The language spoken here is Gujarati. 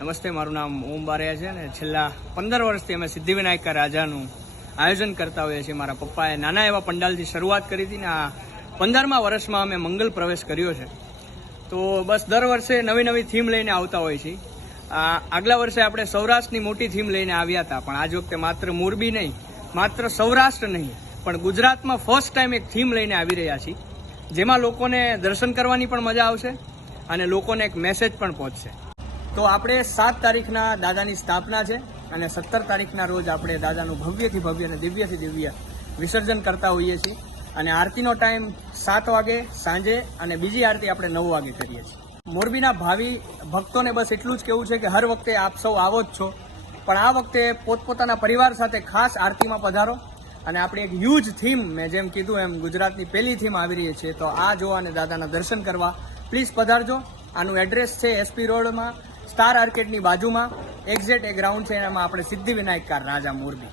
નમસ્તે, મારું નામ ઓમ બારિયા છે અને છેલ્લા 15 વર્ષથી અમે સિદ્ધિવિનાયક રાજાનું આયોજન કરતા હોઈએ છીએ. મારા પપ્પાએ નાના એવા પંડાલથી શરૂઆત કરી હતી ને આ 15મા વર્ષમાં અમે મંગલ પ્રવેશ કર્યો છે. તો બસ દર વર્ષે નવી નવી થીમ લઈને આવતા હોય છે. આગલા વર્ષે આપણે સૌરાષ્ટ્રની મોટી થીમ લઈને આવ્યા હતા, પણ આજ વખતે માત્ર મોરબી નહીં, માત્ર સૌરાષ્ટ્ર નહીં, પણ ગુજરાતમાં ફર્સ્ટ ટાઈમ એક થીમ લઈને આવી રહ્યા છીએ, જેમાં લોકોને દર્શન કરવાની પણ મજા આવશે અને લોકોને એક મેસેજ પણ પહોંચશે. તો આપણે 7 તારીખના દાદાની સ્થાપના છે અને 17 તારીખના રોજ આપણે દાદાનું ભવ્યથી ભવ્ય અને દિવ્યથી દિવ્ય વિસર્જન કરતા હોઈએ છીએ. અને આરતીનો ટાઈમ 7 વાગે સાંજે અને બીજી આરતી આપણે 9 વાગે કરીએ છીએ. મોરબીના ભાવિ ભક્તોને બસ એટલું જ કહેવું છે કે હર વખતે આપ સૌ આવો જ છો, પણ આ વખતે પોતપોતાના પરિવાર સાથે ખાસ આરતીમાં પધારો. અને આપણી એક હ્યુજ થીમ, મેં જેમ કીધું એમ ગુજરાતની પહેલી થીમ આવી રહી છે, તો આ જોવા અને દાદાના દર્શન કરવા પ્લીઝ પધારજો. આનું એડ્રેસ છે SP રોડમાં સ્ટાર આર્કેડની બાજુમાં એક્ઝેક્ટ એક ગ્રાઉન્ડ છે, એમાં આપણે સિદ્ધિવિનાયક રાજા મોરબી.